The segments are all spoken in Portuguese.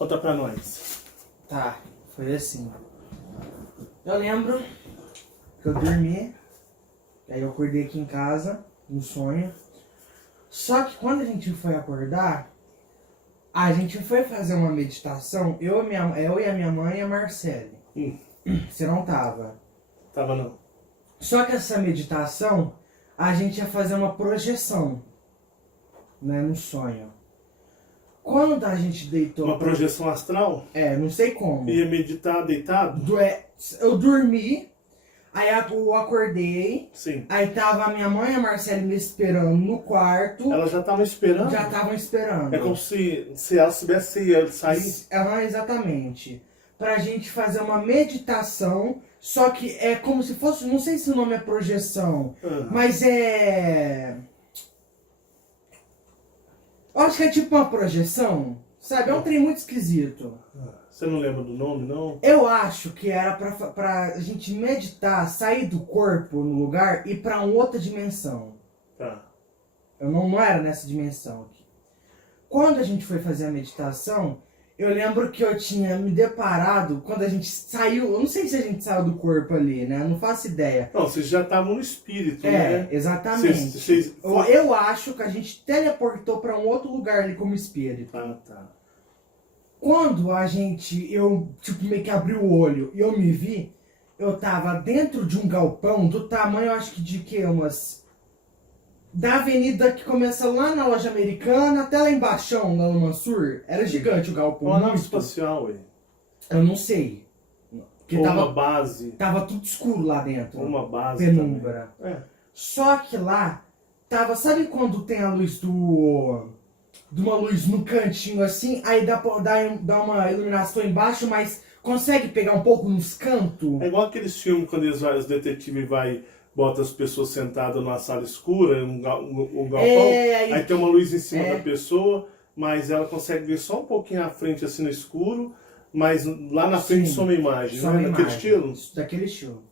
Conta pra nós. Tá, foi assim. Eu lembro que eu dormi, aí eu acordei aqui em casa, no sonho. Só que quando a gente foi acordar, a gente foi fazer uma meditação, eu e a minha mãe e a Marcele. Você não tava. Tava não. Só que essa meditação, a gente ia fazer uma projeção, né, no sonho. Quando a gente deitou... Uma projeção astral? não sei como. Ia meditar deitado? Eu dormi, aí eu acordei, Sim. aí tava a minha mãe e a Marcele me esperando no quarto. Elas já estavam esperando? Já estavam esperando. É como se elas soubessem sair? Exatamente. Pra gente fazer uma meditação, só que é como se fosse, não sei se o nome é projeção, mas é... Eu acho que é tipo uma projeção, sabe? É um trem muito esquisito. Você não lembra do nome, não? Eu acho que era pra gente meditar, sair do corpo no lugar e ir pra uma outra dimensão. Tá. Eu não era nessa dimensão aqui. Quando a gente foi fazer a meditação, eu lembro que eu tinha me deparado, quando a gente saiu, eu não sei se a gente saiu do corpo ali, né? Eu não faço ideia. Não, vocês já estavam no espírito, né? Exatamente. Eu acho que a gente teleportou pra um outro lugar ali como espírito. Ah, tá. Quando eu tipo meio que abri o olho e eu me vi, eu tava dentro de um galpão do tamanho, acho que de que da avenida que começa lá na loja americana até lá embaixo, lá no Mansur. Era gigante o galpão. Uma nave espacial, ué. Eu não sei. Porque Ou uma base. Tava tudo escuro lá dentro. Uma base penumbra. também. Só que lá tava, sabe quando tem a luz de uma luz no cantinho assim, aí dá uma iluminação embaixo, mas consegue pegar um pouco nos cantos? É igual aqueles filmes quando os detetives bota as pessoas sentadas numa sala escura, um galpão, aí tem uma luz em cima da pessoa, mas ela consegue ver só um pouquinho à frente assim no escuro, mas lá na frente só uma imagem, não é daquele estilo? Daquele estilo.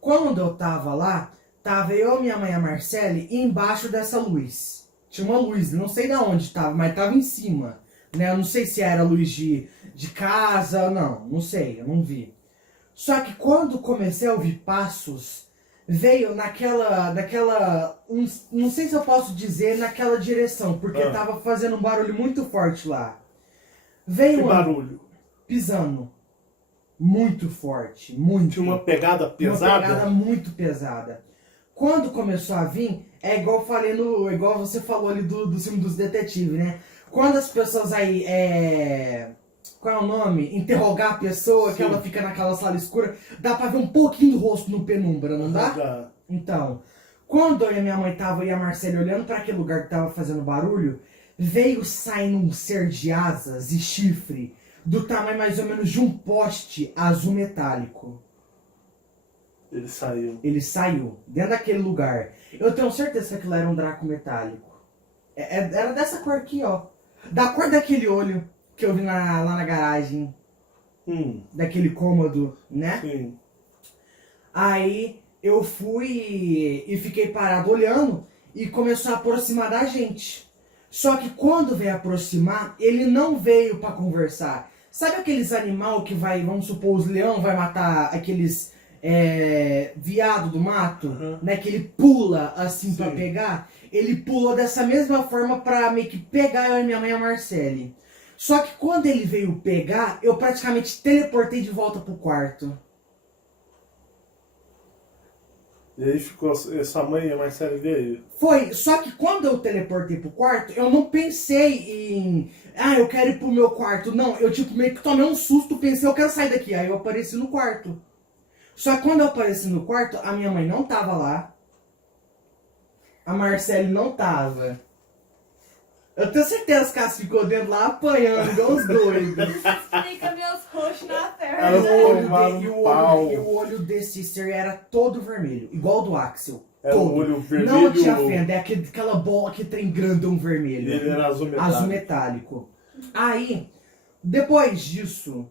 Quando eu tava lá, tava eu, minha mãe e a Marcele embaixo dessa luz. Tinha uma luz, não sei de onde tava, mas tava em cima. Né? Eu não sei se era luz de casa, não sei, eu não vi. Só que quando comecei a ouvir passos, veio não sei se eu posso dizer naquela direção, porque tava fazendo um barulho muito forte lá. Veio que barulho? Pisando. Muito forte, muito. Tinha uma pegada pesada? Uma pegada muito pesada. Quando começou a vir, é igual eu falei igual você falou ali do filme dos detetives, né? Quando as pessoas aí, qual é o nome? Interrogar a pessoa, que ela fica naquela sala escura, dá pra ver um pouquinho do rosto no penumbra, não dá? Dá. Então, quando eu e a minha mãe e a Marcele olhando pra aquele lugar que tava fazendo barulho, veio saindo um ser de asas e chifre, do tamanho mais ou menos de um poste azul metálico. Ele saiu. Ele saiu, dentro daquele lugar. Eu tenho certeza que aquilo era um Draco metálico. Era dessa cor aqui, ó. Da cor daquele olho que eu vi lá na garagem. Daquele cômodo, né? Sim. Aí eu fui e fiquei parado olhando e começou a aproximar da gente. Só que quando veio aproximar, ele não veio pra conversar. Sabe aqueles animal que vai, vamos supor, os leão vai matar aqueles viado do mato, né? Que ele pula assim pra pegar. Ele pulou dessa mesma forma pra meio que pegar eu e minha mãe e a Marcele. Só que quando ele veio pegar, eu praticamente teleportei de volta pro quarto. E aí ficou sua mãe e a Marcele veio? Foi, só que quando eu teleportei pro quarto, eu não pensei em... eu quero ir pro meu quarto. Não, eu tipo meio que tomei um susto, pensei, eu quero sair daqui. Aí eu apareci no quarto. Só que quando eu apareci no quarto, a minha mãe não tava lá. A Marcele não tava. Eu tenho certeza que elas ficou dentro lá apanhando, igual os doidos. Fica meus roxos na terra. Elas tomaram um pau. E o olho desse ser era todo vermelho, igual o do Axel. Era todo. um olho vermelho. Não tinha fenda, é aquela bola, aquele trem grandão vermelho. Ele era azul metálico. Azul metálico. Aí, depois disso,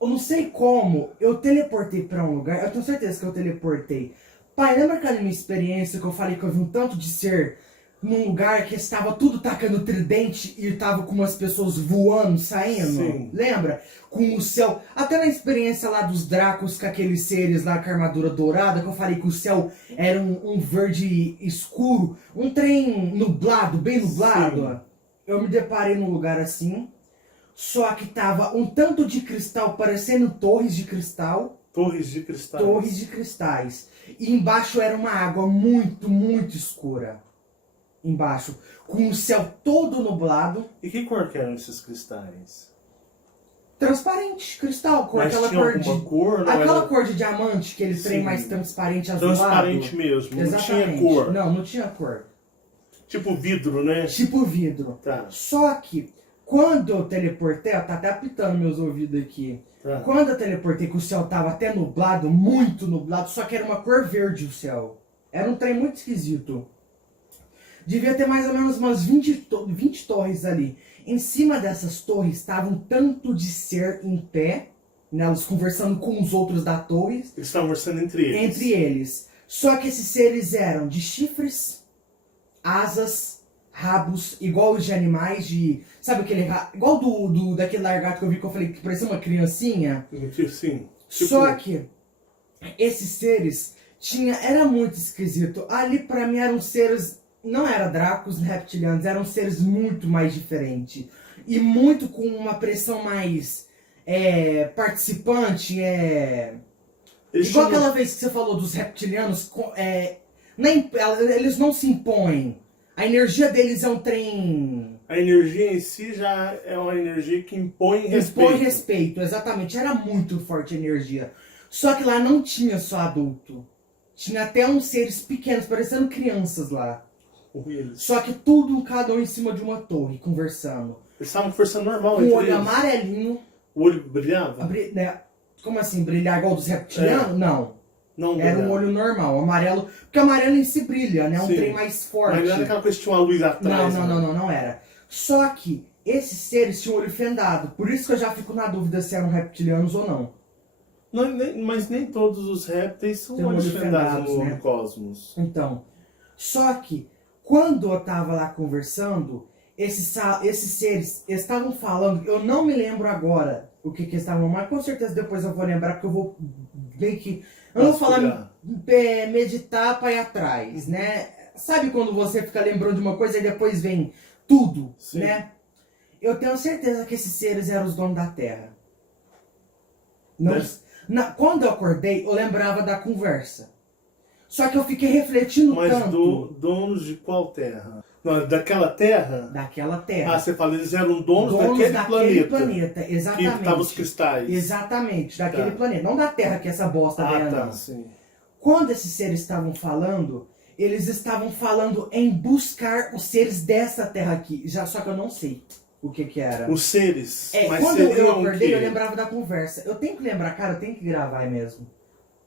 eu não sei como, eu teleportei pra um lugar, eu tenho certeza que eu teleportei. Pai, lembra aquela minha experiência que eu falei que eu vi um tanto de ser num lugar que estava tudo tacando tridente e tava com umas pessoas voando, saindo. Sim. Lembra? Com o céu. Até na experiência lá dos Dracos com aqueles seres lá com a armadura dourada, que eu falei que o céu era um verde escuro, um trem nublado, bem nublado. Sim. Eu me deparei num lugar assim. Só que tava um tanto de cristal parecendo torres de cristal. Torres de cristais. Torres de cristais. E embaixo era uma água muito, muito escura. Embaixo. Com o céu todo nublado. E que cor que eram esses cristais? Transparente, cristal. Cor, Mas aquela tinha cor alguma de. cor? Não Aquela era... cor de diamante, que ele trem Sim. mais transparente, azulado. Transparente mesmo, não Exatamente. tinha cor. Não tinha cor. Tipo vidro, né? Tipo vidro. Tá. Só que, quando eu teleportei, ó, tá até apitando meus ouvidos aqui. Tá. Quando eu teleportei, que o céu tava até nublado, muito nublado, só que era uma cor verde o céu. Era um trem muito esquisito. Devia ter mais ou menos umas 20 torres ali. Em cima dessas torres estavam tanto de ser em pé, né, elas conversando com os outros da torre. Eles estavam conversando entre eles. Entre eles. Só que esses seres eram de chifres, asas, rabos, igual os de animais, de... Sabe aquele... Igual daquele largato que eu vi que eu falei que parecia uma criancinha? Sim. Tipo... Só que esses seres era muito esquisito. Ali pra mim eram seres... Não eram dracos reptilianos, eram seres muito mais diferentes. E muito com uma pressão mais participante. Igual aquela vez que você falou dos reptilianos, eles não se impõem. A energia deles é um trem... A energia em si já é uma energia que impõe respeito. Impõe respeito, exatamente. Era muito forte a energia. Só que lá não tinha só adulto. Tinha até uns seres pequenos, parecendo crianças lá. Só que tudo, cada um em cima de uma torre, conversando. Eles estavam conversando normal Com entre o olho eles. amarelinho. O olho brilhava? Como assim, brilhar igual dos reptilianos? Não. Não Era brilhava. um olho normal, amarelo. Porque amarelo em si brilha, né? Um Sim. trem mais forte. Mas não era aquela coisa que tinha uma luz atrás. Não era. Só que esses seres tinham o olho fendado. Por isso que eu já fico na dúvida se eram reptilianos ou não. Mas nem todos os répteis são Tem olhos olhos fendados fendados, no né? cosmos. Então, só que quando eu tava lá conversando, esses seres estavam falando, eu não me lembro agora o que eles estavam, mas com certeza depois eu vou lembrar, porque eu vou bem que... Eu não vou falar meditar pra ir atrás, né? Sabe quando você fica lembrando de uma coisa e depois vem tudo, Sim. né? Eu tenho certeza que esses seres eram os donos da Terra. Não, quando eu acordei, eu lembrava da conversa. Só que eu fiquei refletindo tanto. Donos de qual terra? Não, daquela terra? Daquela Terra. Ah, você fala, eles eram donos daquele planeta. Exatamente. Que estavam os cristais. Exatamente, daquele Tá. planeta. Não da Terra, que essa bosta Ah, veio, tá, não. sim. Quando esses seres estavam falando, eles estavam falando em buscar os seres dessa Terra aqui. Só que eu não sei o que era. Os seres. Mas Quando eu seriam acordei, o quê? eu lembrava da conversa. Eu tenho que lembrar, cara, eu tenho que gravar mesmo.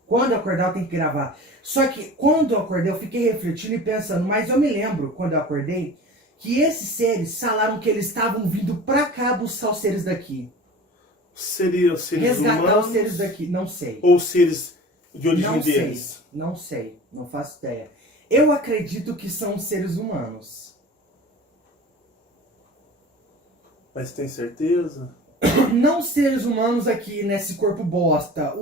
Quando eu acordar, eu tenho que gravar. Só que quando eu acordei, eu fiquei refletindo e pensando, mas eu me lembro, quando eu acordei, que esses seres falaram que eles estavam vindo pra cá buscar os seres daqui. Seriam seres Resgatar humanos? os seres daqui, não sei. Ou seres de origem Não sei, deles? não sei, não faço ideia. Eu acredito que são seres humanos. Mas tem certeza? Não seres humanos aqui nesse corpo bosta.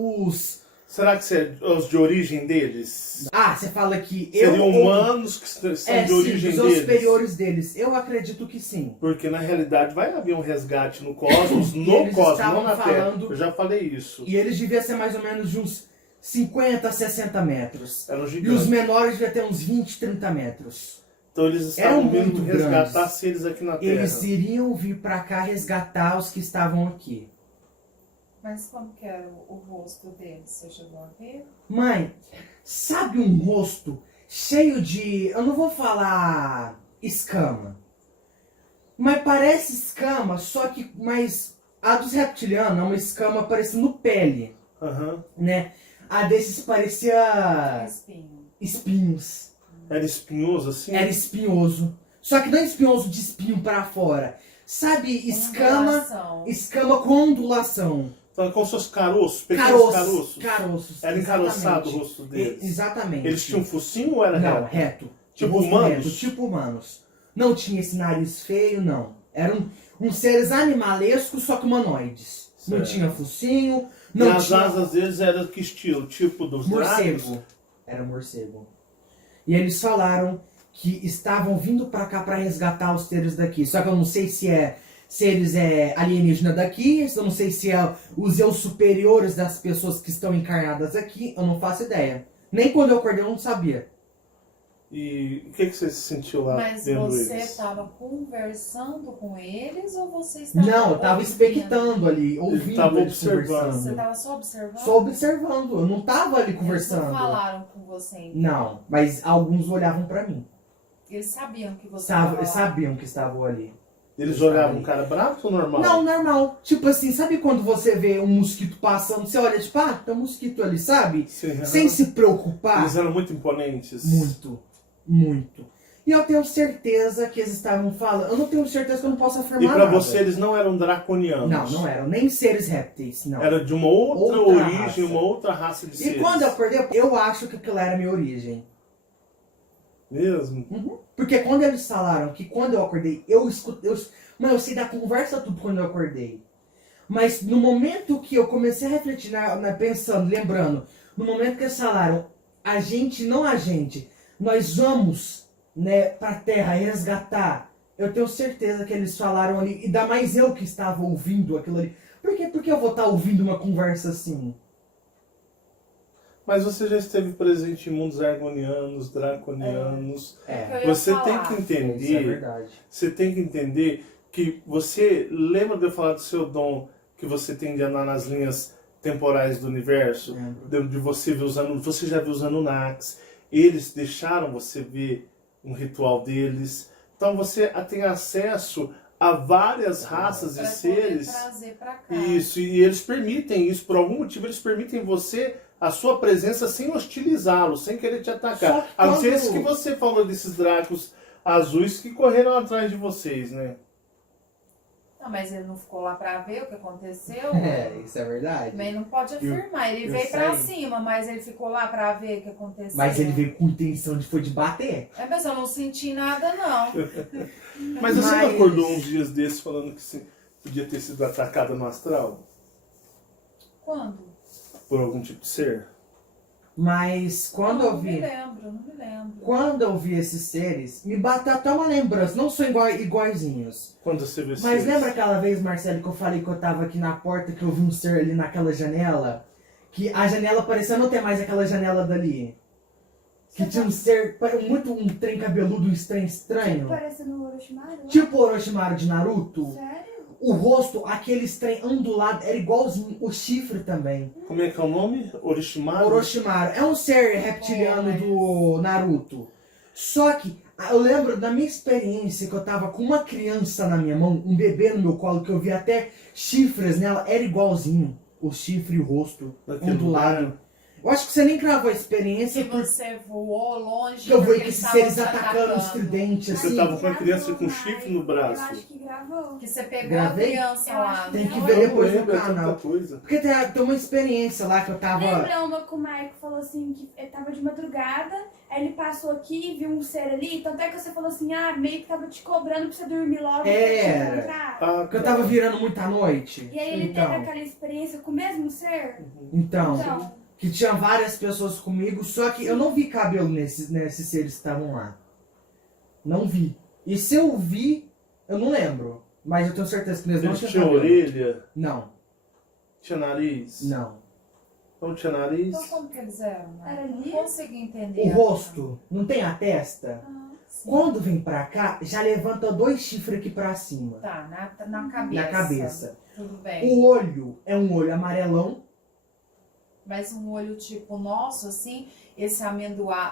Será que os de origem deles? Ah, você fala que Seriam humanos que são de origem os deles? superiores deles. Eu acredito que sim. Porque na realidade vai haver um resgate no cosmos, eles estavam não na Terra. falando- Eu já falei isso. E eles deviam ser mais ou menos de uns 50 a 60 metros. Eram E os gigantes. menores deviam ter uns 20, 30 metros. Então eles Eram estavam vindo muito resgatar grandes. seres aqui na Terra. Eles iriam vir pra cá resgatar os que estavam aqui. Mas como que era o rosto deles? Você chegou a ver? Mãe, sabe um rosto cheio de... Eu não vou falar escama. Mas parece escama, só que... Mas a dos reptilianos é uma escama parecendo pele, Aham. né? A desses parecia Espinho. espinhos. Era espinhoso assim? Era espinhoso. Só que não é espinhoso de espinho pra fora. Sabe, Ondulação. escama com ondulação. Então, com seus caroços, pequenos caroços. Caroços. Era encaroçado o exatamente. rosto deles. Exatamente. Eles tinham um focinho ou era Não, reto? reto. Tipo rosto humanos? reto, tipo humanos. Não tinha esse nariz feio, não. Eram uns seres animalescos, só que humanoides. Não Certo. tinha focinho, E não as tinha asas deles eram que estilo? Tipo dos dragos? morcego. Era morcego. E eles falaram que estavam vindo pra cá pra resgatar os seres daqui. Só que eu não sei se eles alienígena daqui, eu não sei se é os eu superiores das pessoas que estão encarnadas aqui, eu não faço ideia. Nem quando eu acordei eu não sabia. E o que você sentiu lá Mas vendo você eles? estava conversando com eles ou você estava Não, eu tava ouvindo? expectando ali, ouvindo tava eles observando. Você conversando. estava só observando? Só observando, eu não tava ali Eles conversando. não falaram com você então? Não, mas alguns olhavam pra mim. Eles sabiam que você estava lá. Sabiam que estavam ali. Eles olhavam um cara bravo ou normal? Não, normal. Tipo assim, sabe quando você vê um mosquito passando, você olha tipo, ah, tem um mosquito ali, sabe? Sim, Sem se preocupar. Eles eram muito imponentes. Muito, muito. E eu tenho certeza que eles estavam falando. Eu não tenho certeza que eu não posso afirmar E pra nada. você eles não eram draconianos? Não eram nem seres répteis, não. Era de uma outra Outra origem, raça. uma outra raça de E seres. quando eu acordei, eu acho que aquilo era a minha origem. Mesmo? Porque quando eles falaram que quando eu acordei, eu escutei. Mano, eu sei da conversa tudo quando eu acordei. Mas no momento que eu comecei a refletir, pensando, lembrando, no momento que eles falaram, nós vamos, né, pra terra resgatar. Eu tenho certeza que eles falaram ali, e ainda mais eu que estava ouvindo aquilo ali. Por quê? Por que eu vou estar ouvindo uma conversa assim? Mas você já esteve presente em mundos argonianos, draconianos. Que eu ia Você tem falar. que Isso é entender. verdade. Você tem que entender que você lembra de eu falar do seu dom que você tem de andar nas linhas temporais do universo? Lembro. De você ver usando. Você já viu os Anunnakis. Eles deixaram você ver um ritual deles. Então você tem acesso a várias raças Pra e poder seres. trazer pra cá. Isso, e eles permitem isso, por algum motivo eles permitem você a sua presença sem hostilizá-lo, sem querer te Só atacar. que A não ser quando- esse que você falou desses dracos azuis que correram atrás de vocês, né? Não, mas ele não ficou lá pra ver o que aconteceu? Isso é verdade. Também não pode afirmar. Ele eu veio pra sei. cima, mas ele ficou lá pra ver o que aconteceu. Mas ele veio com intenção de bater. Mas eu não senti nada, não. Mas você não Mas- acordou uns dias desses falando que podia ter sido atacada no astral? Quando? Por algum tipo de ser? Mas quando não, eu não me vi. lembro, não me lembro. Quando eu vi esses seres, me bateu até uma lembrança. Não são iguaizinhos. Quando você vê Mas seres? lembra aquela vez, Marcelo, que eu falei que eu tava aqui na porta, que eu vi um ser ali naquela janela? Que a janela parecia não ter mais aquela janela dali. Que tinha um ser, muito um trem cabeludo, um trem estranho. Parece no Orochimaru? Tipo o Orochimaru de Naruto. Sério? O rosto, aquele trem ondulado, era igualzinho. O chifre também. Como é que é o nome? Orochimaru? Orochimaru. É um ser reptiliano do Naruto. Só que eu lembro da minha experiência que eu tava com uma criança na minha mão, um bebê no meu colo, que eu vi até chifres nela, era igualzinho. O chifre e o rosto Daquele ondulado. lugar. Eu acho que você nem cravou a experiência Que porque você voou longe. eu vi porque que esses eles seres estavam te atacando os tridentes Você assim. tava com a criança com Gravou, chifre mas no braço. Eu acho que gravou. Que você pegou Gravei? a criança Eu lá. acho que Tem que não, ver eu depois no lembro, é tanta canal. coisa. Porque tem uma experiência lá que eu tava. Lembra uma que o Marco falou assim, que ele tava de madrugada, aí ele passou aqui e viu um ser ali, tanto é que você falou assim, meio que tava te cobrando pra você dormir logo pra te encontrar. Ah, Que eu tava virando muita noite. E aí ele então, teve aquela experiência com o mesmo ser? então, que tinha várias pessoas comigo, só que eu não vi cabelo nesses seres que estavam lá. Não vi. E se eu vi, eu não lembro. Mas eu tenho certeza que eles não eles tinham tinham cabelo. orelha, Não, tinha nariz. não. Não tinha nariz. Então como que eles eram? Né? Era Não ali? consegui entender. O rosto, não tem a testa? Sim. Quando vem pra cá, já levanta 2 chifres aqui pra cima. Tá, na cabeça. Na cabeça. Tudo bem. O olho é um olho amarelão. Mas um olho tipo nosso, assim, esse amendoá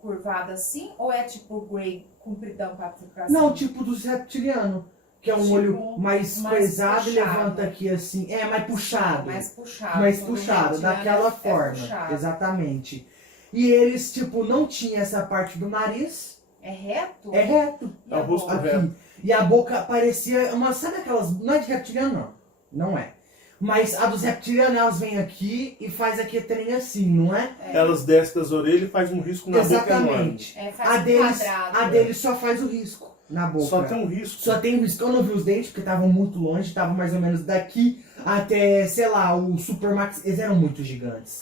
curvado assim? Ou é tipo grey, compridão pra cima? Não, tipo dos reptilianos. Que é um Tipo, olho mais mais coisado e puxado. levanta aqui assim. É, mais puxado. Mais puxado. Mais Todo puxado, reptiliano daquela é forma. puxado. Exatamente. E eles, tipo, não tinham essa parte do nariz. É reto? É reto. E É o a rosto boca? reto. Aqui. E a boca parecia uma. Sabe aquelas. Não é de reptiliano, não. Não é. Mas a dos reptilianos, elas vêm aqui e faz aqui trem assim, não é? Elas descem das orelhas e faz um risco na boca enorme. Exatamente. Faz A um deles, quadrado. a deles só faz o risco na boca. Só tem um risco. Só tem o risco. Eu não vi os dentes, porque estavam muito longe, estavam mais ou menos daqui até, sei lá, o Supermax. Eles eram muito gigantes.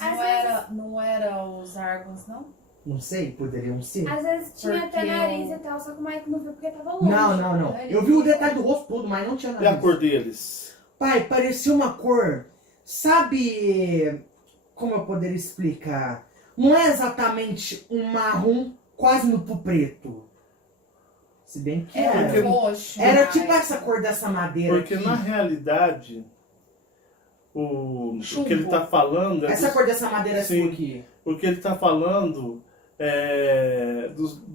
Não era os Argons, não? Não sei, poderiam ser. Às vezes tinha Porque até nariz e tal, só que o Mike não viu porque tava longe. Não. Eu vi o detalhe do rosto todo, mas não tinha E a nada. cor deles? Pai, parecia uma cor. Sabe como eu poderia explicar? Não é exatamente um marrom quase no pro preto. Se bem que Era era. roxo. Era mas- tipo essa cor dessa madeira Porque aqui. na realidade, o Chumbo. que ele tá falando... Essa cor dessa madeira assim Sim. aqui. O que ele tá falando é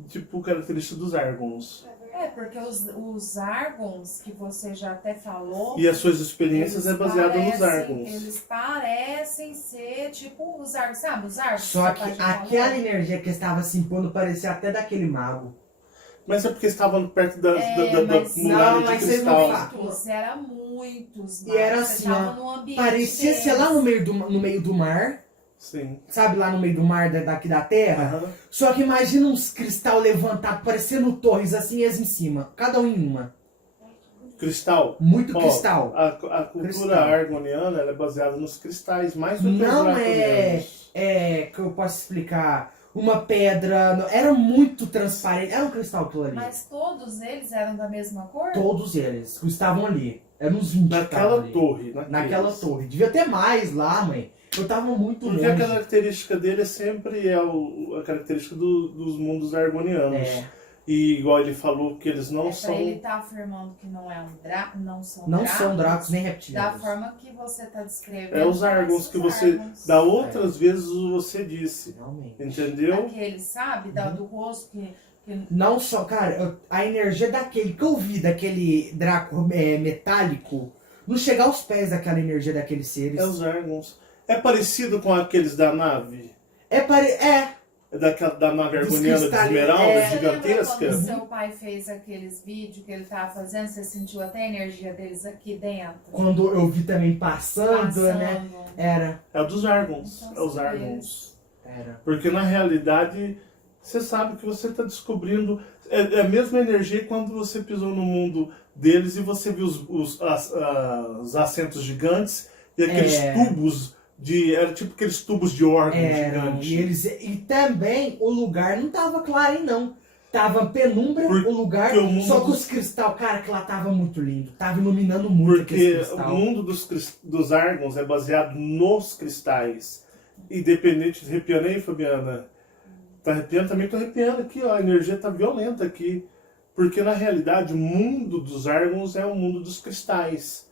tipo característica dos Argons. Porque os Argons, que você já até falou... E as suas experiências eles é baseada nos parecem- Argons. Eles parecem ser tipo os Argons, sabe? Os Argons. Só que o que papai já aquela falou. energia que estava se impondo parecia até daquele mago. Mas é porque estavam perto da Mas muralha não, de mas vocês cristal. não falam. Era muitos. E era Marcos, assim, você tava ó, num ambiente Parecia ser lá no meio do mar. Sim. Sabe, lá no meio do mar daqui da terra? Aham. Só que imagina uns cristal levantados, parecendo torres assim, eles em cima. Cada um em uma. Cristal. Muito Ó, cristal. A cultura Cristal. argoniana ela é baseada nos cristais, mais do que os Não draconianos. que eu posso explicar. Uma pedra. Era muito transparente. Era um cristal aquilo ali. Mas todos eles eram da mesma cor? Todos eles que estavam ali. Eram uns 20 que Naquela estavam ali. torre. Naquela naqueles. torre. Devia ter mais lá, mãe. Eu tava muito Porque longe. a característica dele sempre é a característica dos mundos argonianos. É. E igual ele falou que eles não são. Ele tá afirmando que não é não são Não dracos, são dracos nem da reptilianos. forma que você tá descrevendo. É os Argons parece que os você. Argons. Da outras vezes você disse. Realmente. Entendeu? Aquele, sabe? Do rosto que Não só, cara, a energia daquele que eu vi, daquele Draco metálico, não chega aos pés daquela energia daqueles seres. É os Argons. É parecido com aqueles da nave? É, Da nave Dos argoniana de cristais, esmeralda, Você gigantesca? lembra quando seu pai fez aqueles vídeos que ele tava fazendo? Você sentiu até a energia deles aqui dentro? quando eu vi também passando, né? Era. É o dos Argons. Então, É os são Argons. Era. Porque na realidade, você sabe que você está descobrindo. É a mesma energia quando você pisou no mundo deles e você viu os assentos gigantes e aqueles tubos de. Era tipo aqueles tubos de órgão Eram. gigante. E também o lugar não tava claro, hein, não. Tava penumbra o lugar, o mundo só que os cristal, cara, que lá tava muito lindo. Tava iluminando muito aquele Porque cristal. o mundo dos Argons é baseado nos cristais. Independente de arrepiando aí, Fabiana. Tá arrepiando? Também tô arrepiando aqui, ó. A energia tá violenta aqui. Porque na realidade o mundo dos Argons é o mundo dos cristais.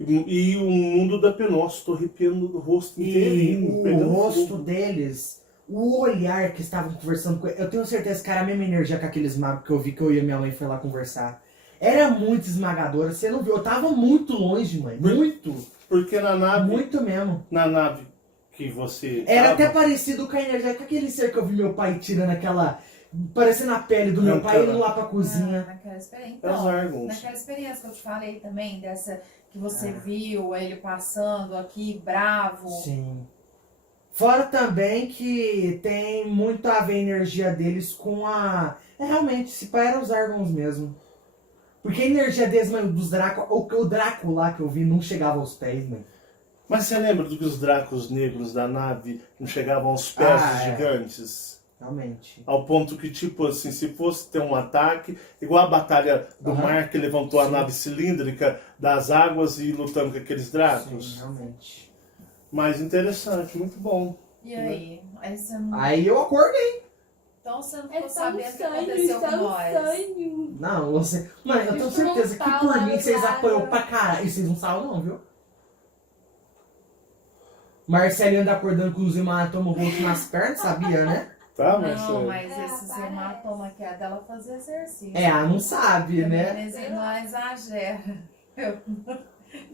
E o mundo da Penós. Tô arrepiando o rosto E inteirinho. o pegando rosto fogo. deles, o olhar que estavam conversando com ele, eu tenho certeza que era a mesma energia que aqueles magos que eu vi que eu e a minha mãe foi lá conversar. Era muito esmagadora, você não viu? Eu tava muito longe, mãe. Muito. Porque na nave. Muito mesmo. Na nave que você. Era tava, até parecido com a energia, com aquele ser que eu vi meu pai tirando aquela. Parecendo a pele do meu pai indo lá pra cozinha. Naquela experiência. É os Então, Argons. naquela experiência que eu te falei também, dessa que você Ah. viu ele passando aqui, bravo. Sim. Fora também que tem muito a ver a energia deles com a. Realmente, se pá, eram os Argons mesmo. Porque a energia deles, mano, dos Draco. O Draco lá que eu vi não chegava aos pés, mano. Mas você lembra do que os dracos negros da nave não chegavam aos pés dos É. gigantes? Realmente. Ao ponto que, tipo assim, se fosse ter um ataque, igual a batalha do Aham. mar que levantou a Sim. nave cilíndrica das águas e lutando com aqueles dracos. Sim, realmente. Mas interessante, muito bom. E aí? Aí você não... Aí eu acordei. Então você não É ficou só sabendo um o que sonho, aconteceu só com um nós. sonho. Não, você. Mano, eu tenho Deixa eu certeza que voltar por lá mim no vocês lado. apoiam pra caralho. E vocês não sabem, não, viu? Marcelinho anda acordando com os hematomas roxos nas pernas, sabia, né? Tá, Não, Marcelo? mas É, esses parece. hematomas aqui é dela fazer exercício. Não sabe, né? Não exagera.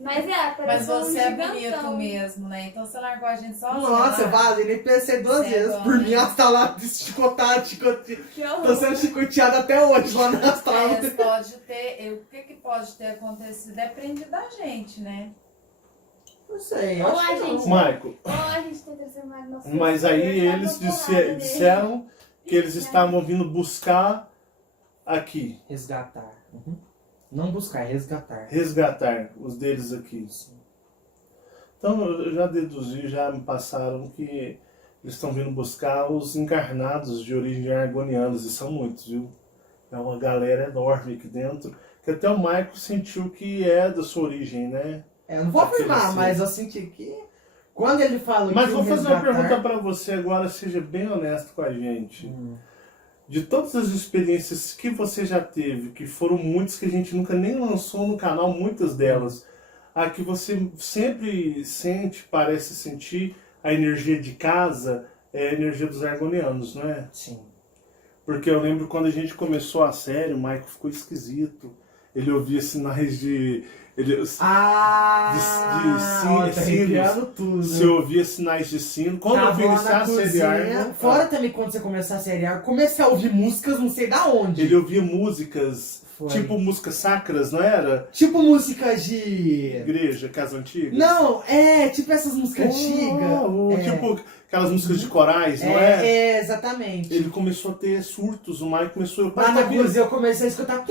Mas Mas pareceu você um é gigantão. bonito mesmo, né? Então você largou a gente sozinha. Nossa, lá. vale, nem pensei duas Você é vezes. bom, Por hein? mim, ela tá lá chicotada, Que horror. Tô sendo chicoteada até hoje lá na astral. Pode ter, o que pode ter acontecido depende da gente, né? Não sei, Ou acho a que não. gente- Michael, Ou a gente tá transformado no nosso mas aí professor, tá eles dando porrada nele. disseram que eles estavam vindo buscar aqui, Resgatar. Uhum. Não buscar, é resgatar. resgatar os deles aqui. Então eu já deduzi, já me passaram que eles estão vindo buscar os encarnados de origem argonianos, e são muitos, viu? É uma galera enorme aqui dentro, que até o Michael sentiu que é da sua origem, né? Eu não vou Aquele afirmar, sim. mas eu senti que quando ele falou Mas que vou o fazer uma resgatar- pergunta pra você agora, seja bem honesto com a gente. Hum. De todas as experiências que você já teve, que foram muitas que a gente nunca nem lançou no canal, muitas delas, a que você sempre sente, parece sentir a energia de casa, é a energia dos argonianos, não é? Sim. Porque eu lembro quando a gente começou a série, o Michael ficou esquisito. Ele ouvia sinais de... Olha, tá arrepiando tudo. Você ouvia sinais de sino. Quando eu Tava fui lá iniciar na a série cozinha. Argon, Fora também quando você começar a série Argon, comecei a ouvir músicas não sei da onde. ele ouvia músicas, Foi. tipo músicas sacras, não era? Tipo músicas de... Igreja, casa antiga. Não, tipo essas músicas antigas. Tipo aquelas músicas de corais, não é? Exatamente. Ele começou a ter surtos, o Michael começou... Lá na cozinha eu comecei a escutar...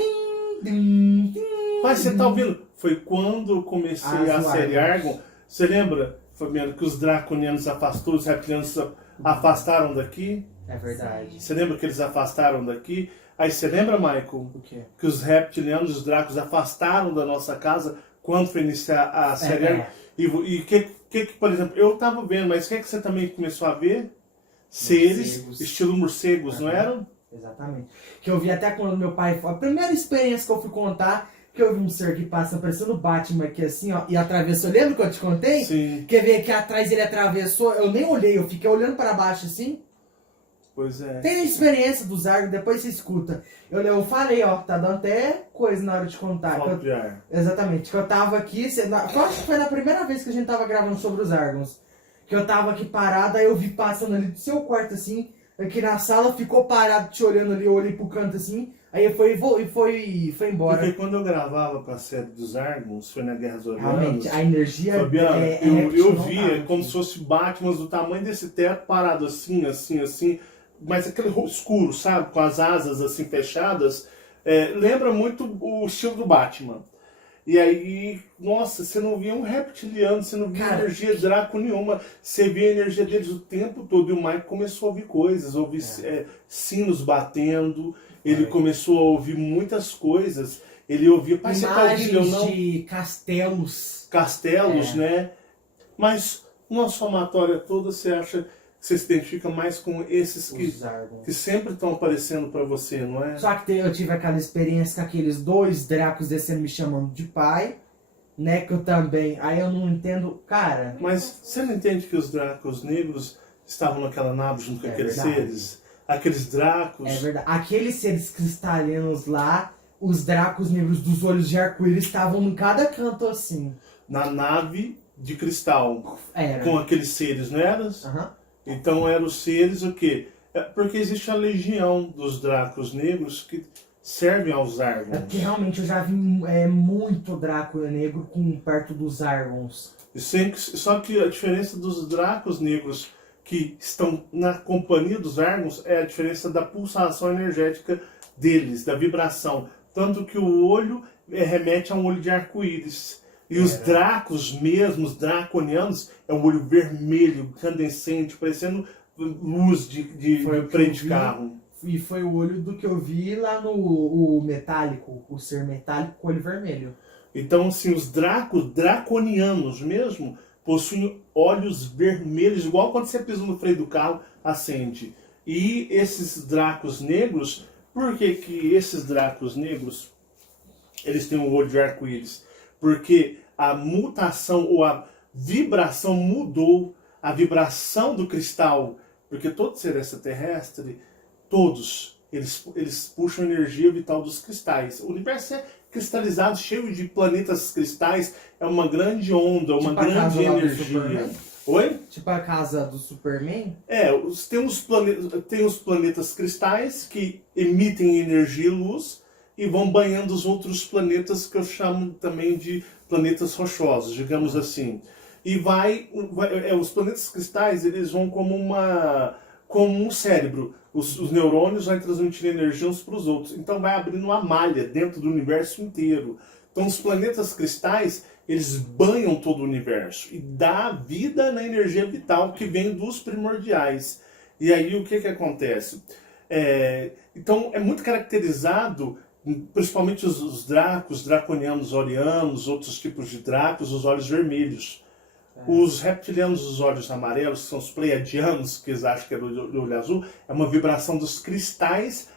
Pai, você tá ouvindo? Foi quando eu comecei a As série Argons. Argon. Você lembra, Fabiano, que os draconianos afastou, os reptilianos afastaram daqui? É verdade. Você lembra que eles afastaram daqui? Aí você lembra, Michael, O quê? que os reptilianos, os dracos afastaram da nossa casa quando foi iniciar a série Argon? E que, por exemplo, eu tava vendo, mas o que você também começou a ver? Seres, Morcegos. estilo morcegos, não eram? Exatamente. Que eu vi até quando meu pai foi. A primeira experiência que eu fui contar, que eu vi um ser que passa parecendo o Batman aqui assim, ó, e atravessou. Lembra que eu te contei? Sim, Quer ver que atrás ele atravessou? Eu nem olhei, eu fiquei olhando para baixo assim. pois é. Tem a experiência dos Argos, depois você escuta. Eu falei, ó, tá dando até coisa na hora de contar. Falta de ar. Exatamente, que eu tava aqui, eu acho que foi na primeira vez que a gente tava gravando sobre os Argons. Que eu tava aqui parada, aí eu vi passando ali do seu quarto assim, aqui na sala, ficou parado te olhando ali, eu olhei pro canto assim, aí foi embora. Porque quando eu gravava pra série dos Argons, foi na Guerra dos Realmente, Orianos, a energia Fabiano, eu reptil não via tá. como se fosse Batman do tamanho desse teto, parado assim, mas aquele escuro, sabe? Com as asas assim fechadas, lembra muito o estilo do Batman. E aí, nossa, você não via um reptiliano, você não via Cara, energia draco nenhuma, você via a energia deles o tempo todo. E o Mike começou a ouvir coisas, ouvir sinos batendo, ele começou a ouvir muitas coisas. Ele ouvia, pai, você tá ouvindo? Eu Imagens não. de castelos. Né? Mas numa somatória toda, você acha que você se identifica mais com esses Os Argons. que sempre estão aparecendo pra você, não é? Só que eu tive aquela experiência com aqueles dois dracos descendo me chamando de pai, né? Que eu também. Aí eu não entendo. Cara, Mas você não entende que os dracos negros estavam naquela nave junto com aqueles verdade. seres? Aqueles dracos. é verdade. Aqueles seres cristalinos lá, os dracos negros dos olhos de arco-íris estavam em cada canto assim. Na nave de cristal, Era. com aqueles seres, não eram? Aham. Então eram os seres o quê? Porque existe a legião dos dracos negros que servem aos É Argons. porque realmente eu já vi muito Draco negro perto dos Argons. Só que a diferença dos dracos negros que estão na companhia dos Argons é a diferença da pulsação energética deles, da vibração. Tanto que o olho remete a um olho de arco-íris. E os dracos mesmos, draconianos, é um olho vermelho, candescente, parecendo luz de Foi o que freio eu de vi. carro. E foi o olho do que eu vi lá no o metálico, o ser metálico com olho vermelho. Então, assim, os draconianos mesmo, possuem olhos vermelhos, igual quando você pisa no freio do carro, acende. E esses dracos negros, por que que esses dracos negros, eles têm um olho de arco-íris? Porque a mutação ou a vibração mudou, a vibração do cristal, porque todo ser extraterrestre, todos, eles puxam a energia vital dos cristais. O universo é cristalizado, cheio de planetas cristais, é uma grande onda, uma Tipo a casa grande lá do energia. Superman? Oi? Tipo a casa do Superman. Tem os planetas cristais que emitem energia e luz e vão banhando os outros planetas que eu chamo também de planetas rochosos, digamos assim. e os planetas cristais, eles vão como um cérebro. Os neurônios vão transmitir energia uns para os outros. Então vai abrindo uma malha dentro do universo inteiro. Então os planetas cristais, eles banham todo o universo e dá vida na energia vital que vem dos primordiais. E aí o que acontece? Então é muito caracterizado, principalmente os dracos, draconianos, orianos, outros tipos de dracos, os olhos vermelhos. Os reptilianos, os olhos amarelos, que são os pleiadianos, que eles acham que é do olho azul, é uma vibração dos cristais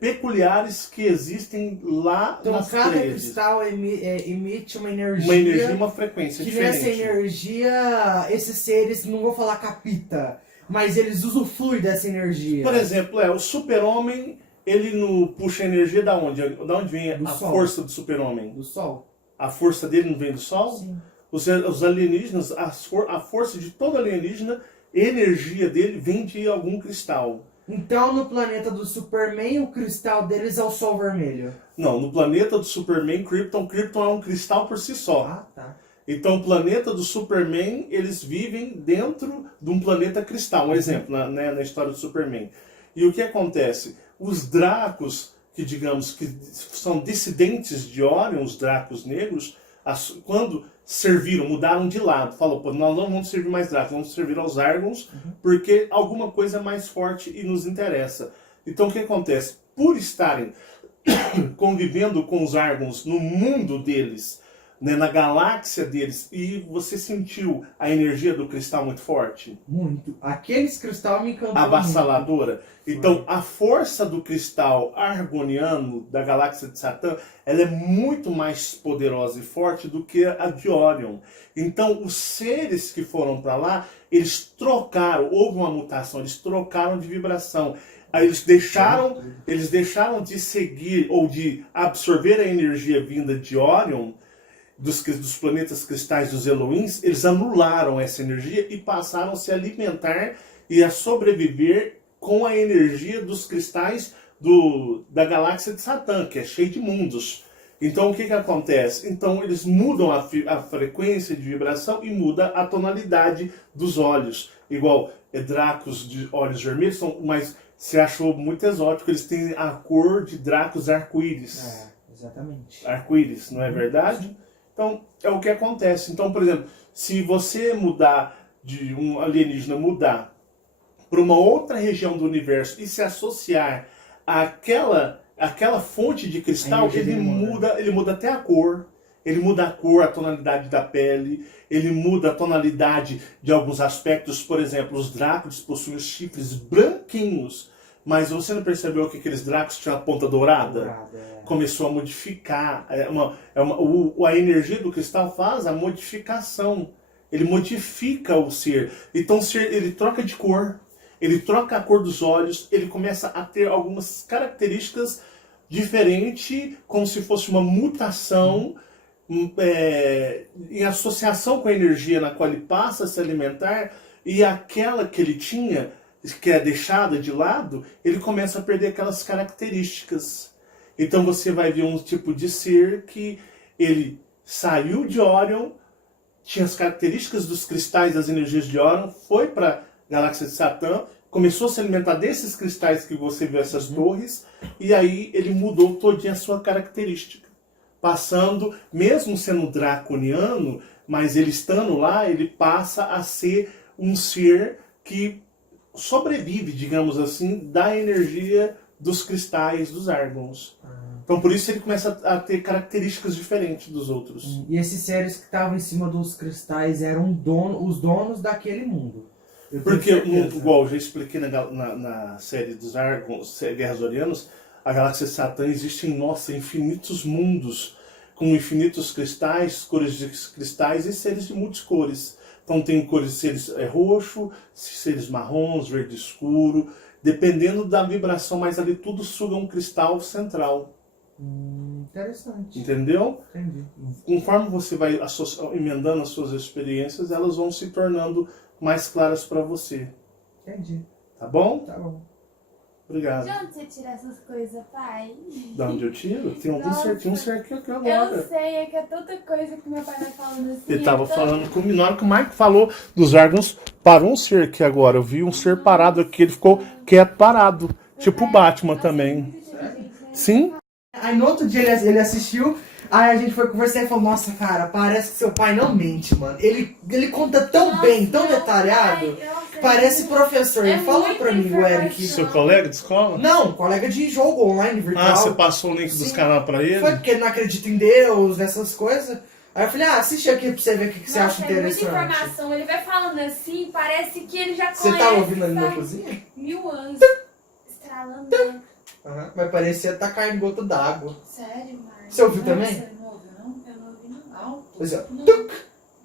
peculiares que existem lá então, nas cada Pleiades. cristal emite uma energia. Uma energia e uma frequência que diferente. nessa energia, esses seres, não vou falar capita, mas eles usufruem dessa energia. Por exemplo, o super-homem, ele não puxa energia da onde? Da onde vem a força do super-homem? Do Sol. A força dele não vem do Sol? Sim. Os alienígenas, a força de todo alienígena, a energia dele vem de algum cristal. Então, no planeta do Superman, o cristal deles é o Sol vermelho. Não, no planeta do Superman, Krypton é um cristal por si só. Ah, tá. Então, o planeta do Superman, eles vivem dentro de um planeta cristal. Um exemplo, na história do Superman. E o que acontece? Os dracos, que digamos que são dissidentes de Orion, os dracos negros, quando serviram, mudaram de lado. Falou, pô, nós não vamos servir mais dracos, vamos servir aos Argons, porque alguma coisa é mais forte e nos interessa. Então, o que acontece? Por estarem convivendo com os Argons no mundo deles, né, na galáxia deles, e você sentiu a energia do cristal muito forte? Muito. Aqueles cristais me encantaram. Avassaladora. Então, a força do cristal argoniano da galáxia de Satã, ela é muito mais poderosa e forte do que a de Orion. Então, os seres que foram para lá, eles trocaram, houve uma mutação, eles trocaram de vibração. Aí eles deixaram de seguir ou de absorver a energia vinda de Orion, dos planetas cristais dos Elohims, eles anularam essa energia e passaram a se alimentar e a sobreviver com a energia dos cristais da galáxia de Satã, que é cheio de mundos. Então o que acontece? Então eles mudam a frequência de vibração e muda a tonalidade dos olhos. Igual dracos de olhos vermelhos, mas se achou muito exótico, eles têm a cor de dracos arco-íris. Exatamente. Arco-íris, não é verdade? Então, é o que acontece. Então, por exemplo, se você mudar de um alienígena, mudar para uma outra região do universo e se associar àquela fonte de cristal, ele muda até a cor. Ele muda a cor, a tonalidade da pele, ele muda a tonalidade de alguns aspectos. Por exemplo, os Dráculos possuem os chifres branquinhos. Mas você não percebeu que aqueles Dráculos tinham a ponta dourada? Começou a modificar. A energia do cristal faz a modificação. Ele modifica o ser. Então o ser, ele troca de cor. Ele troca a cor dos olhos. Ele começa a ter algumas características diferentes, como se fosse uma mutação em associação com a energia na qual ele passa a se alimentar. E aquela que ele tinha, que é deixada de lado, ele começa a perder aquelas características. Então você vai ver um tipo de ser que ele saiu de Orion, tinha as características dos cristais das energias de Orion, foi para a galáxia de Satã, começou a se alimentar desses cristais que você vê, essas torres, e aí ele mudou todinha a sua característica. Passando, mesmo sendo draconiano, mas ele estando lá, ele passa a ser um ser que sobrevive, digamos assim, da energia dos cristais dos Argons. Então por isso ele começa a ter características diferentes dos outros. E esses seres que estavam em cima dos cristais eram os donos daquele mundo. Porque, igual eu já expliquei na série dos Argons, Guerras Orianas, a galáxia de Satã existem, infinitos mundos, com infinitos cristais, cores de cristais e seres de muitas cores. Então tem cores de seres roxo, seres marrons, verde escuro, dependendo da vibração, mas ali tudo suga um cristal central. Interessante. Entendeu? Entendi. Conforme você vai emendando as suas experiências, elas vão se tornando mais claras para você. Entendi. Tá bom? Tá bom. Obrigado. De onde você tira essas coisas, pai? Da onde eu tiro? Tem algum Nossa. certinho, um cerquinho aqui Eu agora. sei, é que é tanta coisa que meu pai vai falando assim. Ele tava é tão- falando comigo, na hora que o Mike falou dos órgãos, parou um ser aqui agora. Eu vi um ser parado aqui, ele ficou quieto, parado. Tipo o Batman Nossa, é também. muito inteligente, né? Sim? Aí no outro dia ele assistiu, aí a gente foi conversar e falou, nossa, cara, parece que seu pai não mente, mano. Ele conta tão Nossa, bem, tão meu detalhado. pai, nossa, Parece muito- professor. Ele é falou muita pra mim, o Eric. informação. Seu colega de escola? Não, colega de jogo online, virtual. Ah, você passou o link dos Sim. canais pra ele? Foi porque ele não acredita em Deus, nessas coisas. Aí eu falei, assiste aqui pra você ver o que você acha Nossa, é muita interessante. informação. Ele vai falando assim, parece que ele já Você conhece. tá ouvindo ali na sabe? cozinha? 1000 anos. Estralando. Né? Aham, mas parecia tá caindo gota d'água. Sério, Marcos? Você ouviu Não, também? Você não ouviu, não? Eu não ouvi, não. Alto? Pois é, Não.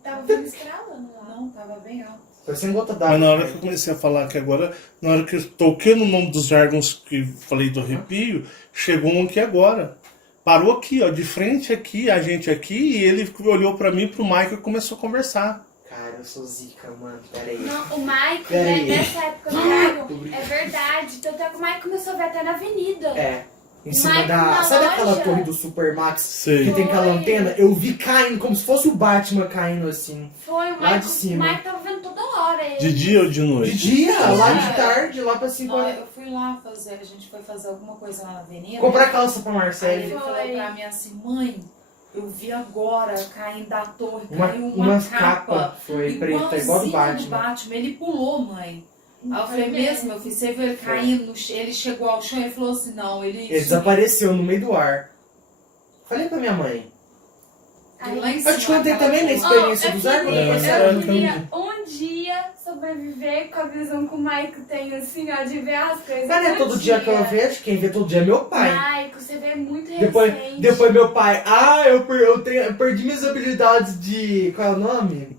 Tava ouvindo estralando lá. Não, tava bem alto. parecia gota d'água. Mas na hora que eu comecei a falar aqui agora, na hora que eu toquei no nome dos órgãos que falei do arrepio, chegou um aqui agora. Parou aqui, ó, de frente aqui, a gente aqui, e ele olhou pra mim, pro Michael e começou a conversar. Cara, eu sou zica, mano. Pera aí. Não, o Mike, Pera né, aí. nessa época do Dragon, é verdade. Tanto é que o Mike começou a ver até na avenida. É. Em Mas cima da. na Sabe aquela loja? torre do Supermax? Sei. Que tem aquela Foi. antena? Eu vi caindo, como se fosse o Batman caindo assim. Foi, o Lá Mike, de cima. o Mike tava vendo toda hora ele. De dia ou de De noite? dia, lá É. de tarde, lá pra 5 Não, horas. eu fui lá fazer, a gente foi fazer alguma coisa lá na avenida. Comprar calça pra Aí Marcele. ele falou pra mim assim, mãe, eu vi agora caindo da torre, Uma, caiu uma uma capa capa. foi preta, igual do igualzinho Batman. Ele pulou, mãe. Aí eu falei, mesmo, meu filho, você viu ele caindo, no chão, ele chegou ao chão e ele falou assim, não, ele... Ele desapareceu no meio do ar. Falei pra minha mãe. E lá em Eu te cima, contei aquela também, né, torre. experiência dos árvores? eu É, queria um dia sobreviver com a visão que o Mike tem, assim, ó, de ver as coisas. Mas não é todo dia que eu vejo, quem vê todo dia é meu pai. Mike, você vê muito recente. Depois meu pai, eu perdi minhas habilidades de. Qual é o nome?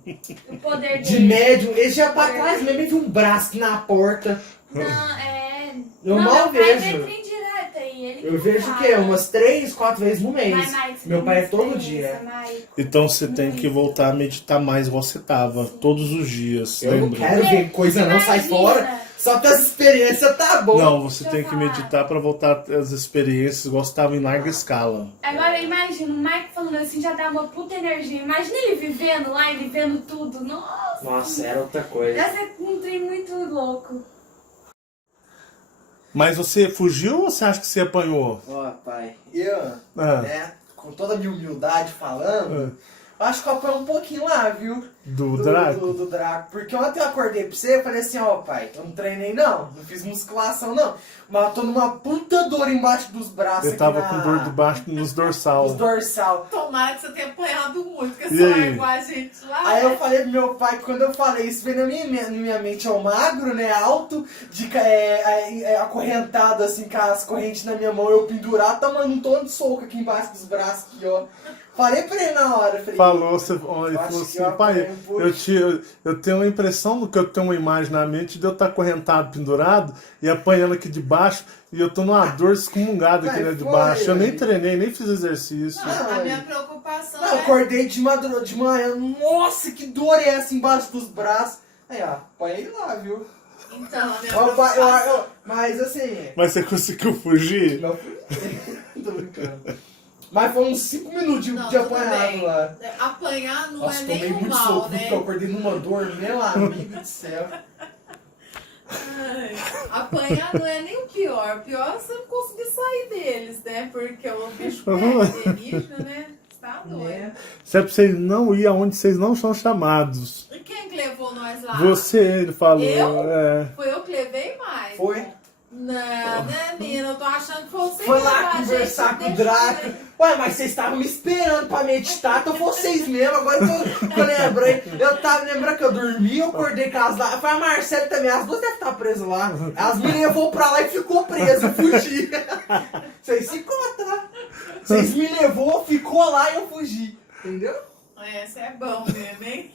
O poder De dele. médium. Ele já pra trás mesmo, ele viu um braço na porta. Não, é... Eu não, mal meu pai vejo. vê trem direto aí. Ele Eu que vejo o fala. quê? Umas 3, 4 vezes no mês. Mas, Mike, você Meu tem pai é muita todo experiência, dia. Mike. Então você tem que voltar a meditar mais igual você tava, todos os dias, Eu não lembra? quero ver coisa não, sai Imagina. fora. Só que as experiências tá bom. Não, você Deixa tem eu que falar. meditar pra voltar às experiências igual você tava em larga escala. Agora imagina, o Mike falando assim já dá uma puta energia. Imagina ele vivendo lá, ele vendo tudo. Nossa, Nossa, era outra coisa. deve ser um trem muito louco. Mas você fugiu ou você acha que você apanhou? Ó, pai, eu, Ah, né, com toda a minha humildade falando, eu acho que eu apanhei um pouquinho lá, viu? do Draco? Do Draco. Porque ontem eu acordei pra você e falei assim, ó, pai, eu não treinei não fiz musculação não, mas eu tô numa puta dor embaixo dos braços Ele tava aqui com na- dor debaixo nos dorsal. nos dorsal. Tomara que você tenha apanhado muito, porque E você aí? largou a gente lá. Aí eu falei pro meu pai, quando eu falei isso, veio na minha mente, é o magro, né, alto, acorrentado, assim, com as correntes na minha mão, eu pendurado, tomando um tom de soco aqui embaixo dos braços, aqui, ó. Falei pra ele na hora, falei... Falou, você, ó, ele Eu acho falou que assim, eu pai, apanhei um pouco. eu tenho uma impressão do que eu tenho uma imagem na mente de eu estar correntado, pendurado e apanhando aqui de baixo e eu tô numa dor excomungada aqui Ai, né, de foi, baixo. Eu nem velho. treinei, nem fiz exercício. A minha preocupação Não, eu é... acordei de manhã, nossa, que dor é essa embaixo dos braços? Aí, ó, apanhei lá, viu? Então, a minha Ó, preocupação... mas assim... Mas você conseguiu fugir? Não fui. Tô brincando. Mas foi uns 5 minutos Não, de tudo apanhado bem. lá. Apanhar não Nossa, é tomei nem o muito mal, soco, né? porque eu acordei numa dor, meu amigo do céu. Ai, apanhar não é nem o pior. O pior é você não conseguir sair deles, né? Porque o bicho pega, alienígena, né? Você tá doido. Se é pra vocês não ir aonde vocês não são chamados. E quem que levou nós lá? Você, ele falou. Eu? É. Foi eu que levei mais. Foi? Não, né, menina? Eu tô achando que foi você Foi que lá levou a conversar gente, com o deixa eu Draco. ver. Ué, mas vocês estavam me esperando pra meditar, então vocês mesmo. Agora que eu lembrei. Eu tava lembrando que eu dormi, eu acordei com as lá. Foi a Marcela também, as duas devem estar presas lá. Elas me levou pra lá e ficou presa, eu fugi. Vocês se contam. Vocês me levou, ficou lá e eu fugi. Entendeu? Esse é bom mesmo, hein?